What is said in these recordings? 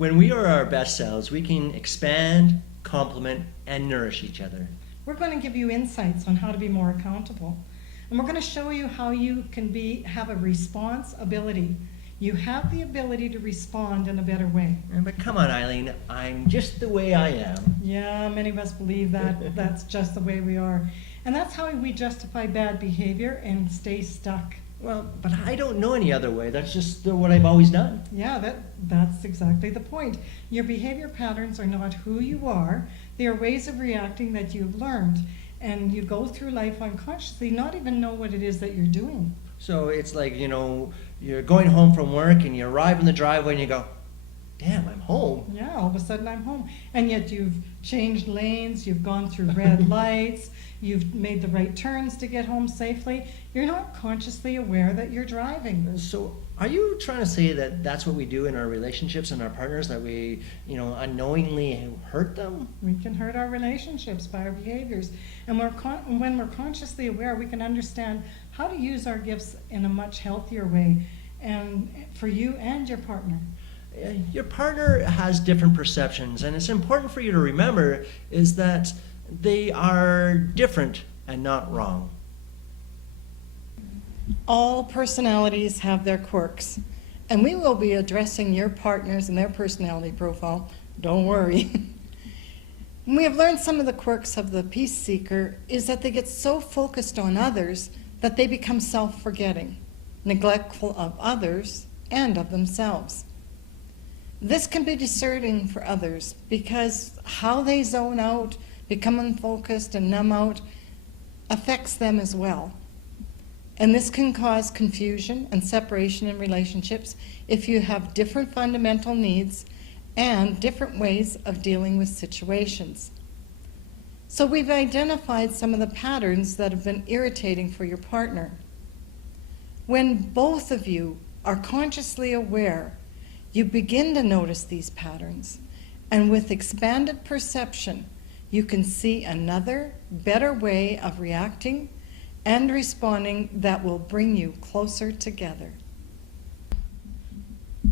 When we are our best selves, we can expand, complement, and nourish each other. We're going to give you insights on how to be more accountable. And we're going to show you how you can have a response ability. You have the ability to respond in a better way. But come on, Eileen, I'm just the way I am. Yeah, many of us believe that that's just the way we are. And that's how we justify bad behavior and stay stuck. Well, but I don't know any other way. That's just what I've always done. Yeah, that's exactly the point. Your behavior patterns are not who you are. They are ways of reacting that you've learned. And you go through life unconsciously, not even know what it is that you're doing. So it's like, you're going home from work and you arrive in the driveway and you go, damn, I'm home. Yeah, all of a sudden I'm home. And yet you've changed lanes, you've gone through red lights, you've made the right turns to get home safely. You're not consciously aware that you're driving. So are you trying to say that that's what we do in our relationships and our partners, that we, unknowingly hurt them? We can hurt our relationships by our behaviors. And when we're consciously aware, we can understand how to use our gifts in a much healthier way, and for you and your partner. Your partner has different perceptions, and it's important for you to remember is that they are different and not wrong. All personalities have their quirks, and we will be addressing your partners and their personality profile. Don't worry. We have learned some of the quirks of the peace seeker is that they get so focused on others that they become self-forgetting, neglectful of others and of themselves. This can be discerning for others because how they zone out, become unfocused, and numb out affects them as well. And this can cause confusion and separation in relationships if you have different fundamental needs and different ways of dealing with situations. So we've identified some of the patterns that have been irritating for your partner. When both of you are consciously aware, you begin to notice these patterns, and with expanded perception, you can see another, better way of reacting and responding that will bring you closer together.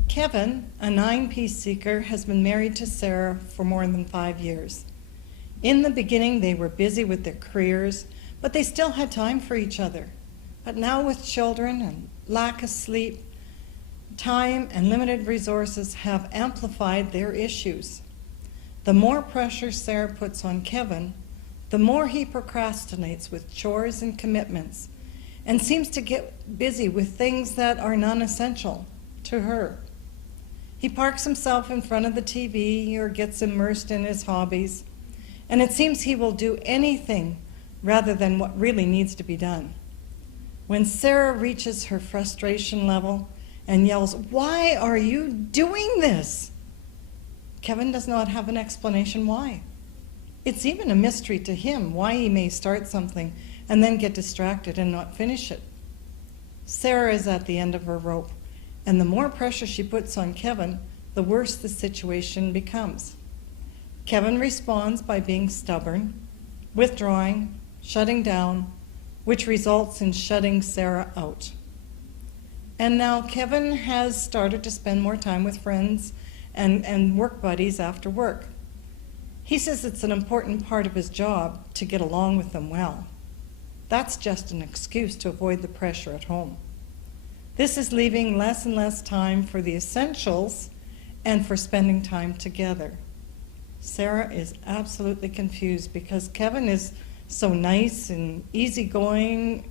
Kevin, a 9 peace seeker, has been married to Sarah for more than 5 years. In the beginning, they were busy with their careers, but they still had time for each other. But now with children and lack of sleep, time and limited resources have amplified their issues. The more pressure Sarah puts on Kevin, the more he procrastinates with chores and commitments and seems to get busy with things that are non-essential to her. He parks himself in front of the TV or gets immersed in his hobbies, and it seems he will do anything rather than what really needs to be done. When Sarah reaches her frustration level and yells, "Why are you doing this?" Kevin does not have an explanation why. It's even a mystery to him why he may start something and then get distracted and not finish it. Sarah is at the end of her rope, and the more pressure she puts on Kevin, the worse the situation becomes. Kevin responds by being stubborn, withdrawing, shutting down, which results in shutting Sarah out. And now Kevin has started to spend more time with friends and work buddies after work. He says it's an important part of his job to get along with them well. That's just an excuse to avoid the pressure at home. This is leaving less and less time for the essentials and for spending time together. Sarah is absolutely confused because Kevin is so nice and easygoing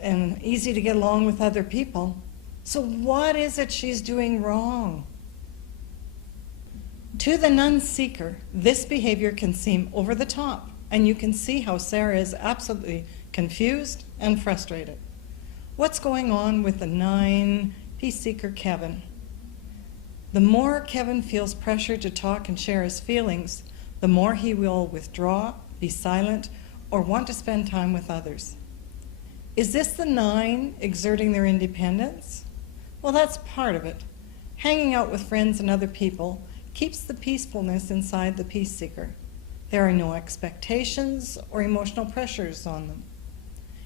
and easy to get along with other people. So what is it she's doing wrong? To the non-seeker, this behavior can seem over the top, and you can see how Sarah is absolutely confused and frustrated. What's going on with the 9 peace seeker Kevin? The more Kevin feels pressure to talk and share his feelings, the more he will withdraw, be silent, or want to spend time with others. Is this the 9 exerting their independence? Well, that's part of it. Hanging out with friends and other people keeps the peacefulness inside the peace seeker. There are no expectations or emotional pressures on them.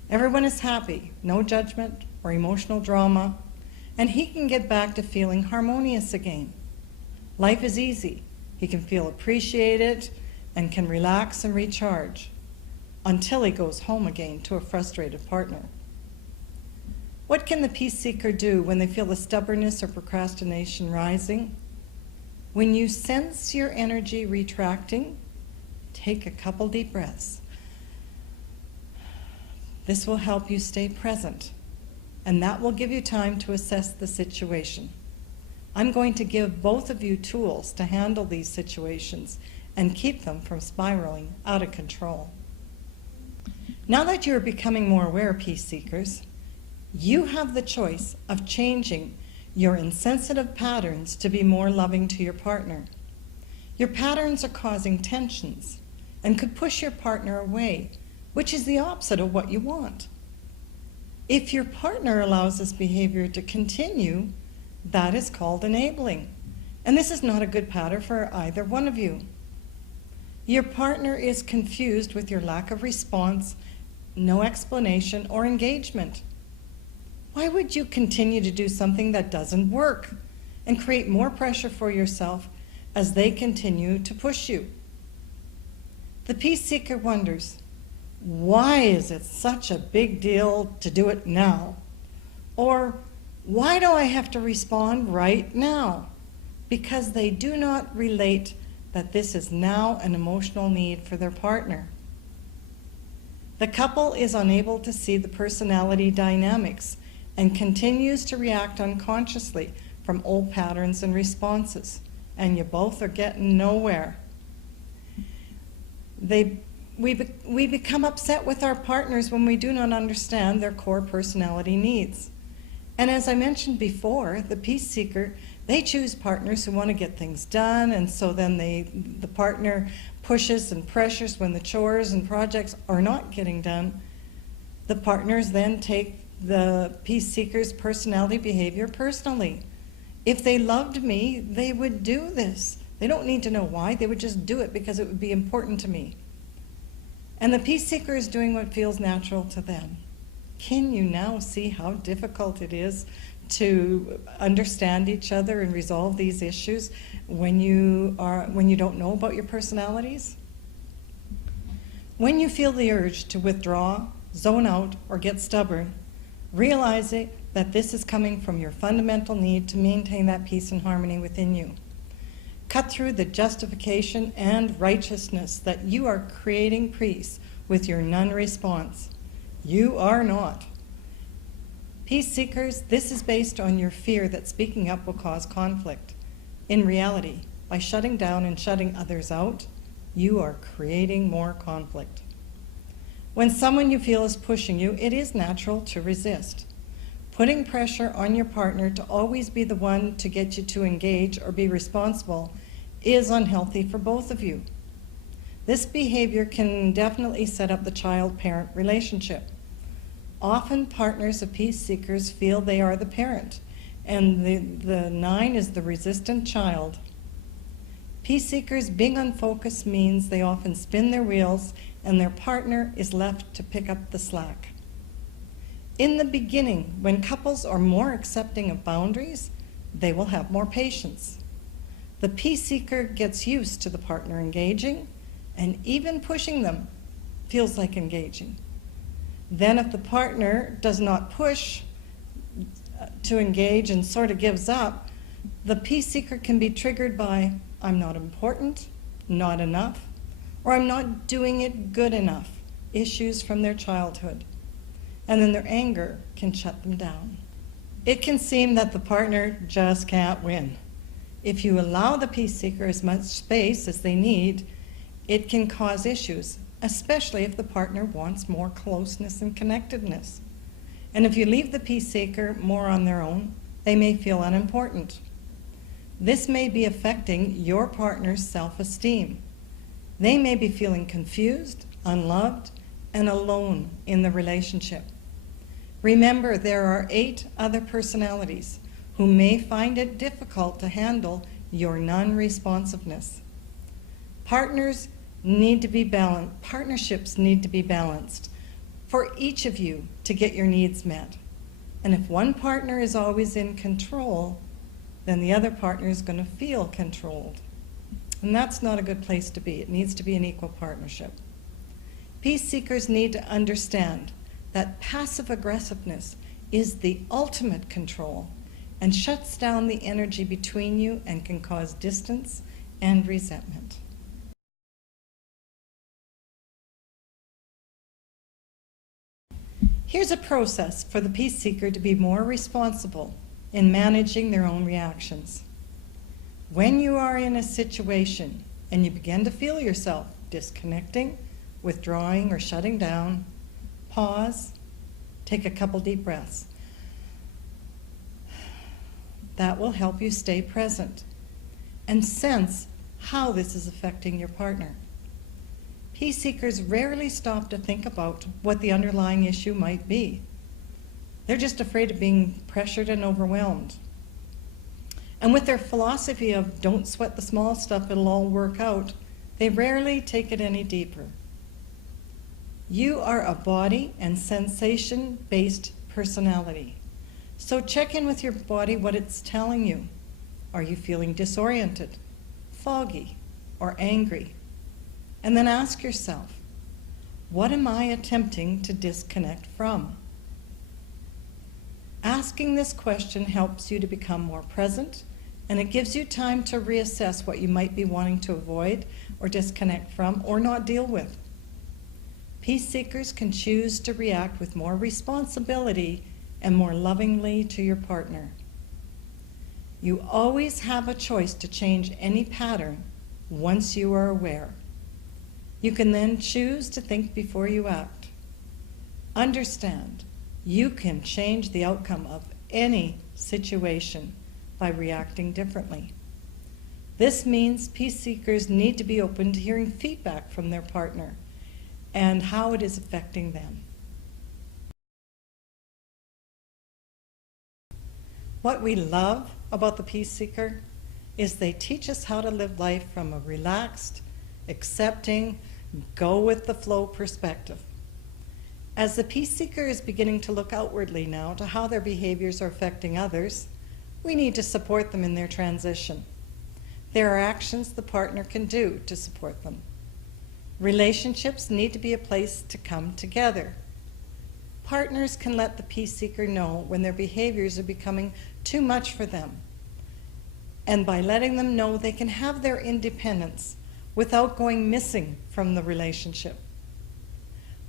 Everyone is happy, no judgment or emotional drama, and he can get back to feeling harmonious again. Life is easy. He can feel appreciated and can relax and recharge until he goes home again to a frustrated partner. What can the peace seeker do when they feel the stubbornness or procrastination rising? When you sense your energy retracting, take a couple deep breaths. This will help you stay present, and that will give you time to assess the situation. I'm going to give both of you tools to handle these situations and keep them from spiraling out of control. Now that you're becoming more aware, peace seekers, you have the choice of changing your insensitive patterns to be more loving to your partner. Your patterns are causing tensions and could push your partner away, which is the opposite of what you want. If your partner allows this behavior to continue, that is called enabling. And this is not a good pattern for either one of you. Your partner is confused with your lack of response, no explanation, or engagement. Why would you continue to do something that doesn't work and create more pressure for yourself as they continue to push you? The peace seeker wonders, why is it such a big deal to do it now? Or, why do I have to respond right now? Because they do not relate that this is now an emotional need for their partner. The couple is unable to see the personality dynamics and continues to react unconsciously from old patterns and responses, and you both are getting nowhere. We become upset with our partners when we do not understand their core personality needs. And as I mentioned before, the peace seeker, they choose partners who want to get things done, and so then the partner pushes and pressures when the chores and projects are not getting done. The partners then take the peace seeker's personality behavior personally. If they loved me, they would do this. They don't need to know why, they would just do it because it would be important to me. And the peace seeker is doing what feels natural to them. Can you now see how difficult it is to understand each other and resolve these issues when you don't know about your personalities? When you feel the urge to withdraw, zone out, or get stubborn, realize that this is coming from your fundamental need to maintain that peace and harmony within you. Cut through the justification and righteousness that you are creating peace with your non-response. You are not. Peace seekers, this is based on your fear that speaking up will cause conflict. In reality, by shutting down and shutting others out, you are creating more conflict. When someone you feel is pushing you, it is natural to resist. Putting pressure on your partner to always be the one to get you to engage or be responsible is unhealthy for both of you. This behavior can definitely set up the child-parent relationship. Often partners of peace seekers feel they are the parent, and the 9 is the resistant child. Peace seekers being unfocused means they often spin their wheels and their partner is left to pick up the slack. In the beginning, when couples are more accepting of boundaries, they will have more patience. The peace seeker gets used to the partner engaging, and even pushing them feels like engaging. Then if the partner does not push to engage and sort of gives up, the peace seeker can be triggered by, I'm not important, not enough, or I'm not doing it good enough, issues from their childhood. And then their anger can shut them down. It can seem that the partner just can't win. If you allow the peace seeker as much space as they need, it can cause issues, especially if the partner wants more closeness and connectedness. And if you leave the peace seeker more on their own, they may feel unimportant. This may be affecting your partner's self-esteem. They may be feeling confused, unloved, and alone in the relationship. Remember, there are 8 other personalities who may find it difficult to handle your non-responsiveness. Partnerships need to be balanced for each of you to get your needs met. And if one partner is always in control, then the other partner is going to feel controlled. And that's not a good place to be. It needs to be an equal partnership. Peace seekers need to understand that passive aggressiveness is the ultimate control and shuts down the energy between you and can cause distance and resentment. Here's a process for the peace seeker to be more responsible in managing their own reactions. When you are in a situation and you begin to feel yourself disconnecting, withdrawing, or shutting down, pause, take a couple deep breaths. That will help you stay present and sense how this is affecting your partner. Peace seekers rarely stop to think about what the underlying issue might be. They're just afraid of being pressured and overwhelmed. And with their philosophy of don't sweat the small stuff, it'll all work out, they rarely take it any deeper. You are a body and sensation-based personality. So check in with your body what it's telling you. Are you feeling disoriented, foggy, or angry? And then ask yourself, what am I attempting to disconnect from? Asking this question helps you to become more present, and it gives you time to reassess what you might be wanting to avoid or disconnect from or not deal with. Peace seekers can choose to react with more responsibility and more lovingly to your partner. You always have a choice to change any pattern once you are aware. You can then choose to think before you act. Understand, you can change the outcome of any situation by reacting differently. This means peace seekers need to be open to hearing feedback from their partner and how it is affecting them. What we love about the peace seeker is they teach us how to live life from a relaxed, accepting, go with the flow perspective. As the peace seeker is beginning to look outwardly now to how their behaviors are affecting others, we need to support them in their transition. There are actions the partner can do to support them. Relationships need to be a place to come together. Partners can let the peace seeker know when their behaviors are becoming too much for them. And by letting them know they can have their independence without going missing from the relationship.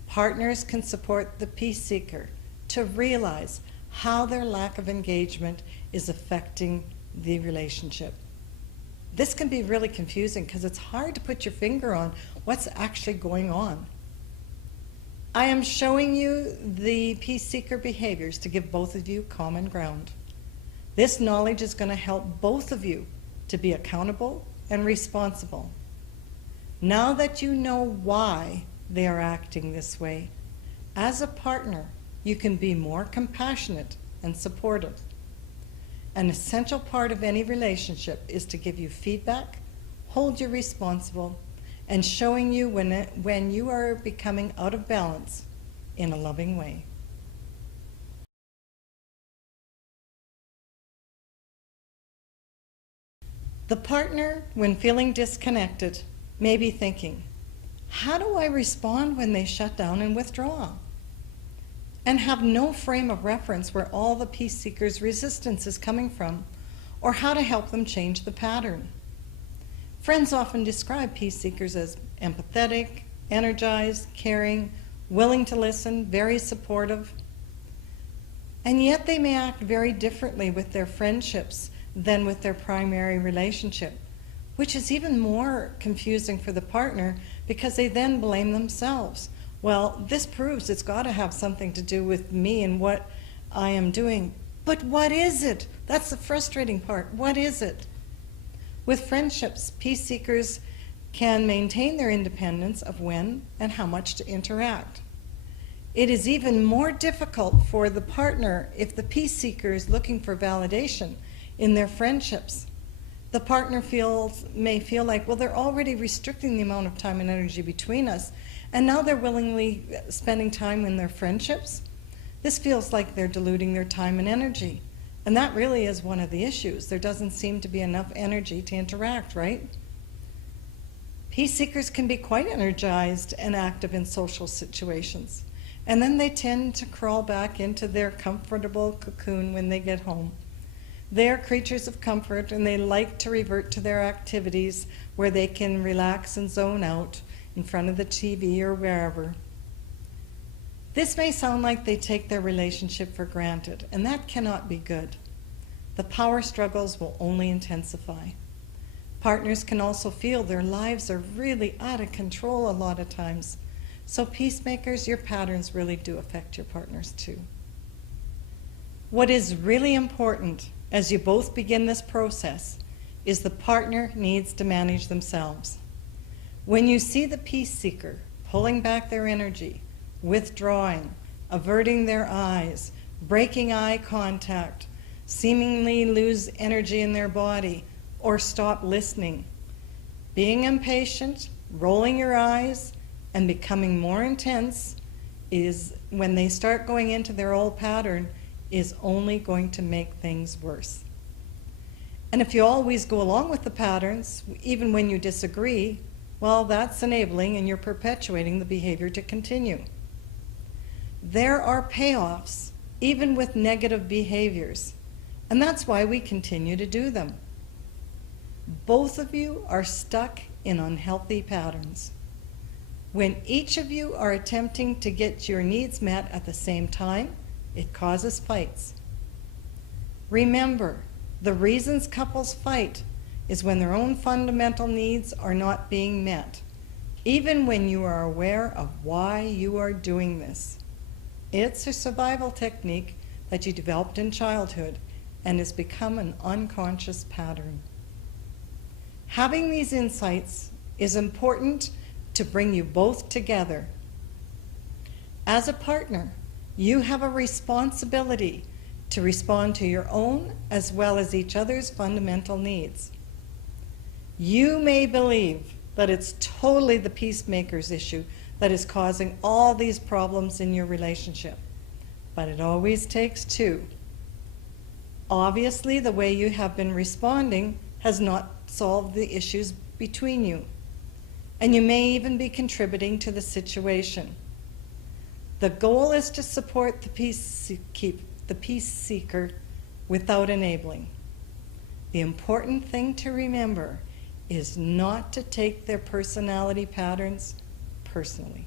Partners can support the peace seeker to realize how their lack of engagement is affecting the relationship. This can be really confusing because it's hard to put your finger on what's actually going on. I am showing you the peace seeker behaviors to give both of you common ground. This knowledge is going to help both of you to be accountable and responsible. Now that you know why they are acting this way, as a partner, you can be more compassionate and supportive. An essential part of any relationship is to give you feedback, hold you responsible, and showing you when you are becoming out of balance in a loving way. The partner, when feeling disconnected, may be thinking, how do I respond when they shut down and withdraw? And have no frame of reference where all the peace seekers' resistance is coming from, or how to help them change the pattern. Friends often describe peace seekers as empathetic, energized, caring, willing to listen, very supportive. And yet they may act very differently with their friendships than with their primary relationship, which is even more confusing for the partner because they then blame themselves. Well, this proves it's got to have something to do with me and what I am doing. But what is it? That's the frustrating part. What is it? With friendships, peace seekers can maintain their independence of when and how much to interact. It is even more difficult for the partner if the peace seeker is looking for validation in their friendships. The partner may feel like, well, they're already restricting the amount of time and energy between us, and now they're willingly spending time in their friendships. This feels like they're diluting their time and energy, And that really is one of the issues. There doesn't seem to be enough energy to interact, right? Peace seekers can be quite energized and active in social situations, and then they tend to crawl back into their comfortable cocoon when they get home. They are creatures of comfort, and they like to revert to their activities where they can relax and zone out in front of the TV or wherever. This may sound like they take their relationship for granted, and that cannot be good. The power struggles will only intensify. Partners can also feel their lives are really out of control a lot of times. So peacemakers, your patterns really do affect your partners too. What is really important as you both begin this process is the partner needs to manage themselves. When you see the peace seeker pulling back their energy, withdrawing, averting their eyes, breaking eye contact, seemingly lose energy in their body, or stop listening, being impatient, rolling your eyes, and becoming more intense is when they start going into their old pattern is only going to make things worse. And if you always go along with the patterns, even when you disagree, well, that's enabling and you're perpetuating the behavior to continue. There are payoffs, even with negative behaviors, and that's why we continue to do them. Both of you are stuck in unhealthy patterns. When each of you are attempting to get your needs met at the same time, it causes fights. Remember, the reasons couples fight is when their own fundamental needs are not being met, even when you are aware of why you are doing this. It's a survival technique that you developed in childhood and has become an unconscious pattern. Having these insights is important to bring you both together. As a partner, you have a responsibility to respond to your own as well as each other's fundamental needs. You may believe that it's totally the peacemaker's issue that is causing all these problems in your relationship, but it always takes two. Obviously, the way you have been responding has not solved the issues between you, and you may even be contributing to the situation. The goal is to support the peace seeker without enabling. The important thing to remember is not to take their personality patterns personally.